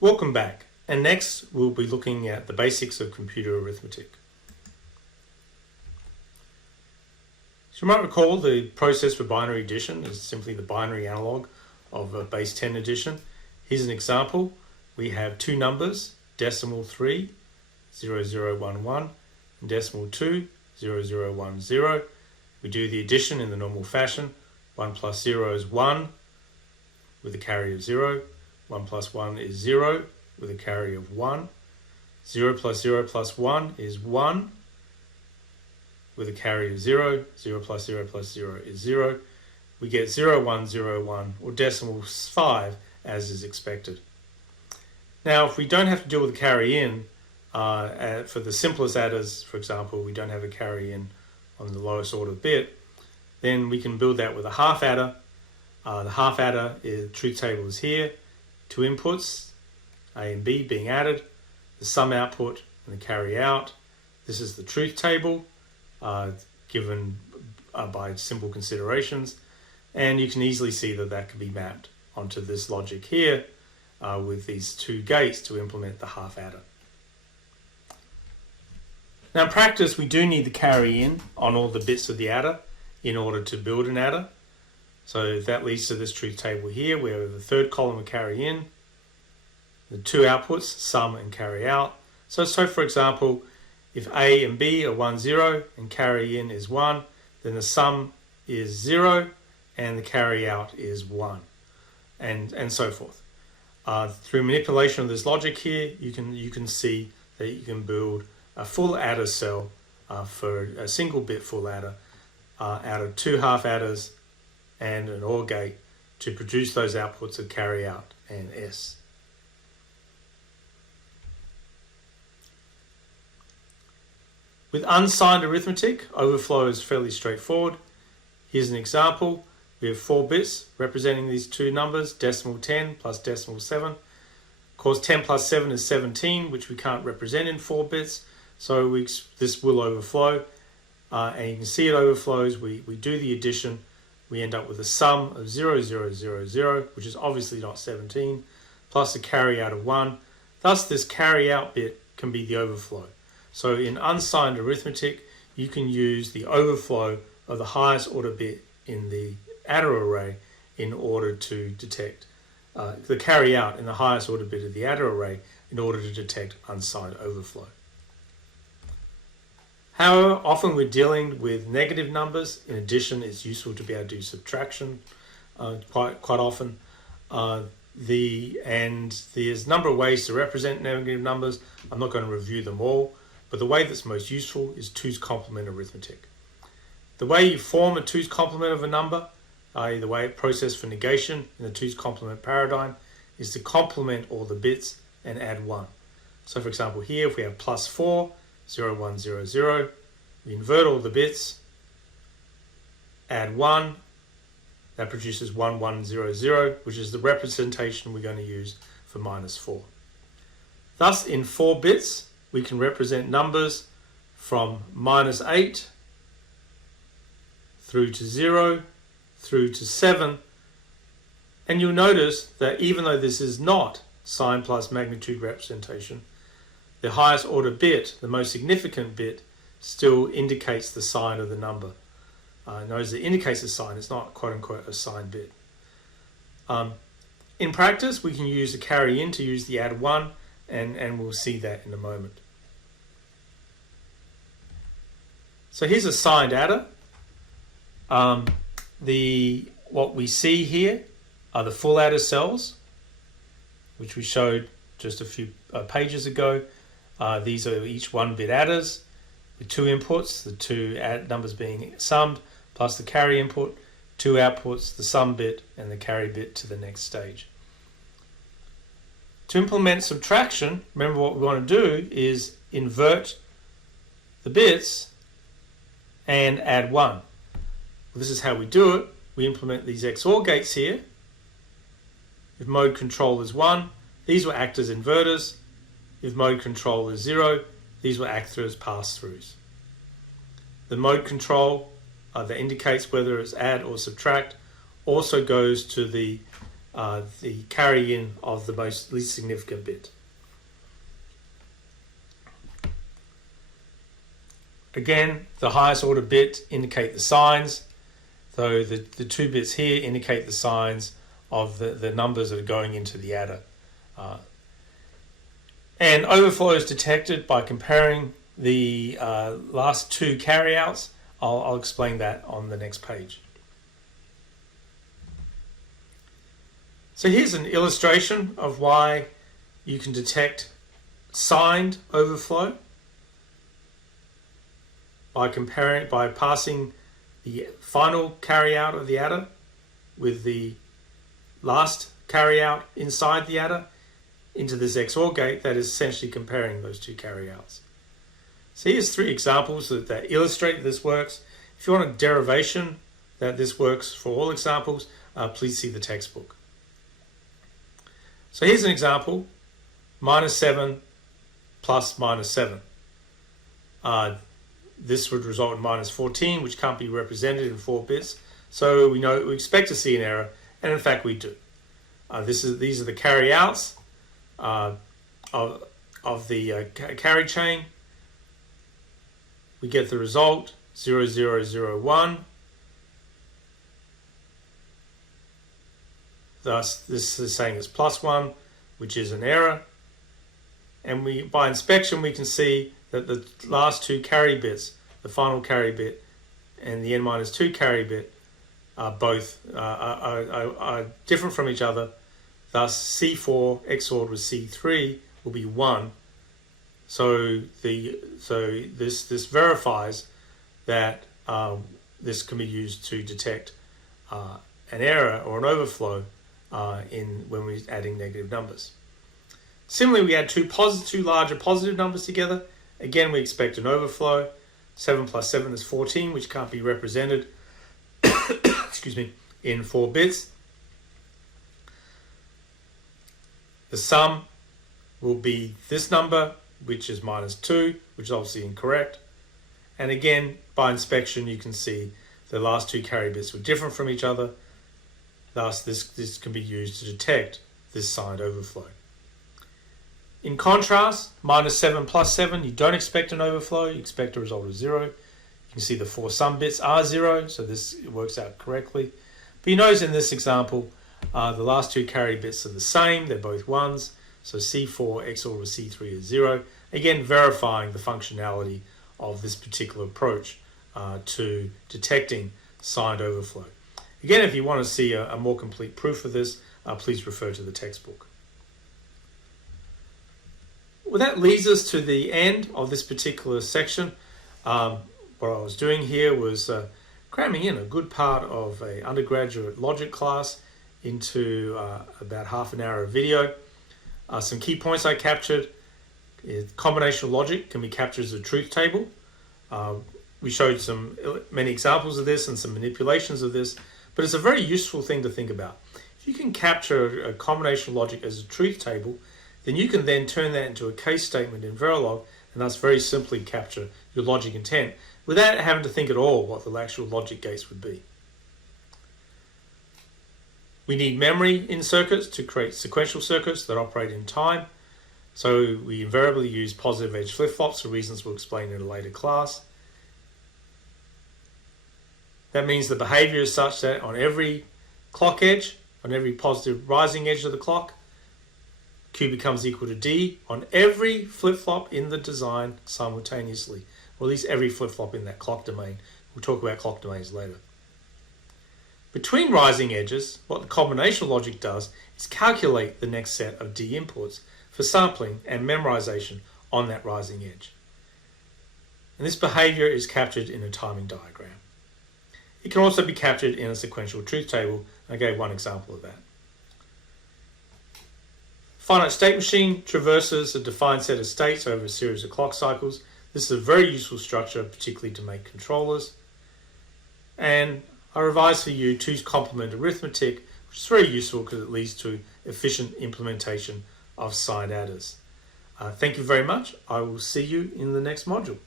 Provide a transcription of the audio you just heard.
Welcome back, and next we'll be looking at the basics of computer arithmetic. So you might recall the process for binary addition is simply the binary analog of a base 10 addition. Here's an example. We have two numbers, decimal 3, 0011, and decimal 2, 0010. We do the addition in the normal fashion. 1 plus 0 is 1 with a carry of 0. 1 plus 1 is 0 with a carry of 1. 0 plus 0 plus 1 is 1 with a carry of 0. 0 plus 0 plus 0 is 0. We get 0101 or decimal 5 as is expected. Now if we don't have to deal with the carry in, for the simplest adders, for example, we don't have a carry in on the lowest order bit, then we can build that with a half adder. The half adder, the truth table is here. Two inputs, A and B being added, the sum output and the carry out. This is the truth table given by simple considerations, and you can easily see that that can be mapped onto this logic here with these two gates to implement the half adder. Now in practice we do need the carry in on all the bits of the adder in order to build an adder. So that leads to this truth table here where the third column will carry in, the two outputs, sum and carry out. So for example, if A and B are 1, 0 and carry in is 1, then the sum is 0 and the carry out is 1, and so forth. Through manipulation of this logic here, you can see that you can build a full adder cell for a single bit full adder out of two half adders and an OR gate to produce those outputs of carry out and S. With unsigned arithmetic, overflow is fairly straightforward. Here's an example. We have 4 bits representing these two numbers, decimal 10 plus decimal 7. Of course, 10 plus 7 is 17, which we can't represent in 4 bits, so this will overflow. And you can see it overflows. We do the addition. We end up with a sum of 0000, which is obviously not 17, plus a carry out of 1. Thus, this carry out bit can be the overflow. So in unsigned arithmetic, you can use the overflow of the highest order bit in the adder array in order to detect the carry out in the highest order bit of the adder array in order to detect unsigned overflow. However, often we're dealing with negative numbers. In addition, it's useful to be able to do subtraction quite often. And there's a number of ways to represent negative numbers. I'm not going to review them all, but the way that's most useful is 2's complement arithmetic. The way you form a 2's complement of a number, i.e. the way it processes for negation in the 2's complement paradigm, is to complement all the bits and add 1. So for example here, if we have plus 4, 0100, we invert all the bits, add 1, that produces 1100, which is the representation we're going to use for minus 4. Thus, in 4 bits, we can represent numbers from minus 8 through to 0 through to 7, and you'll notice that even though this is not sign plus magnitude representation, the highest order bit, the most significant bit, still indicates the sign of the number. Notice it indicates the sign, it's not quote unquote a signed bit. In practice, we can use the carry in to use the add 1, and we'll see that in a moment. So here's a signed adder. What we see here are the full adder cells, which we showed just a few pages ago. These are each 1-bit adders with 2 inputs, the 2 numbers being summed, plus the carry input, 2 outputs, the sum bit and the carry bit to the next stage. To implement subtraction, remember what we want to do is invert the bits and add 1. Well, this is how we do it. We implement these XOR gates here. If mode control is 1, these will act as inverters. If mode control is 0, these will act as pass-throughs. The mode control that indicates whether it's add or subtract also goes to the the carry in of the least significant bit. Again, the highest order bit indicate the signs, so the 2 bits here indicate the signs of the numbers that are going into the adder. And overflow is detected by comparing the last 2 carryouts. I'll explain that on the next page. So here's an illustration of why you can detect signed overflow by passing the final carryout of the adder with the last carryout inside the adder into this XOR gate that is essentially comparing those 2 carryouts. So here's 3 examples that illustrate this works. If you want a derivation that this works for all examples, please see the textbook. So here's an example, -7 plus -7. This would result in -14, which can't be represented in 4 bits. So we expect to see an error, and in fact we do. These are the carryouts of the carry chain. We get the result 0001. Thus, this is saying it's +1, which is an error. And by inspection, we can see that the last 2 carry bits, the final carry bit and the n-2 carry bit, are both are different from each other. Thus, C4 XORed with C3 will be 1. So this verifies that this can be used to detect an error or an overflow when we're adding negative numbers. Similarly, we add two larger positive numbers together. Again, we expect an overflow. 7 plus 7 is 14, which can't be represented excuse me, in 4 bits. The sum will be this number, which is -2, which is obviously incorrect. And again, by inspection, you can see the last 2 carry bits were different from each other. Thus, this can be used to detect this signed overflow. In contrast, -7 plus 7, you don't expect an overflow, you expect a result of 0. You can see the 4 sum bits are 0, so this works out correctly. But you notice in this example, the last 2 carry bits are the same, they're both 1s, so C4 XOR with C3 is 0. Again, verifying the functionality of this particular approach to detecting signed overflow. Again, if you want to see a more complete proof of this, please refer to the textbook. Well, that leads us to the end of this particular section. What I was doing here was cramming in a good part of an undergraduate logic class into about half an hour of video. Some key points I captured. Combinational logic can be captured as a truth table. We showed many examples of this and some manipulations of this, but it's a very useful thing to think about. If you can capture a combinational logic as a truth table, then you can then turn that into a case statement in Verilog, and thus very simply capture your logic intent without having to think at all what the actual logic gates would be. We need memory in circuits to create sequential circuits that operate in time. So we invariably use positive edge flip-flops for reasons we'll explain in a later class. That means the behavior is such that on every clock edge, on every positive rising edge of the clock, Q becomes equal to D on every flip-flop in the design simultaneously, or at least every flip-flop in that clock domain. We'll talk about clock domains later. Between rising edges, what the combinational logic does is calculate the next set of D inputs for sampling and memorization on that rising edge. And this behavior is captured in a timing diagram. It can also be captured in a sequential truth table. I gave one example of that. Finite state machine traverses a defined set of states over a series of clock cycles. This is a very useful structure, particularly to make controllers. And I revised for you 2's complement arithmetic, which is very useful because it leads to efficient implementation of signed adders. Thank you very much. I will see you in the next module.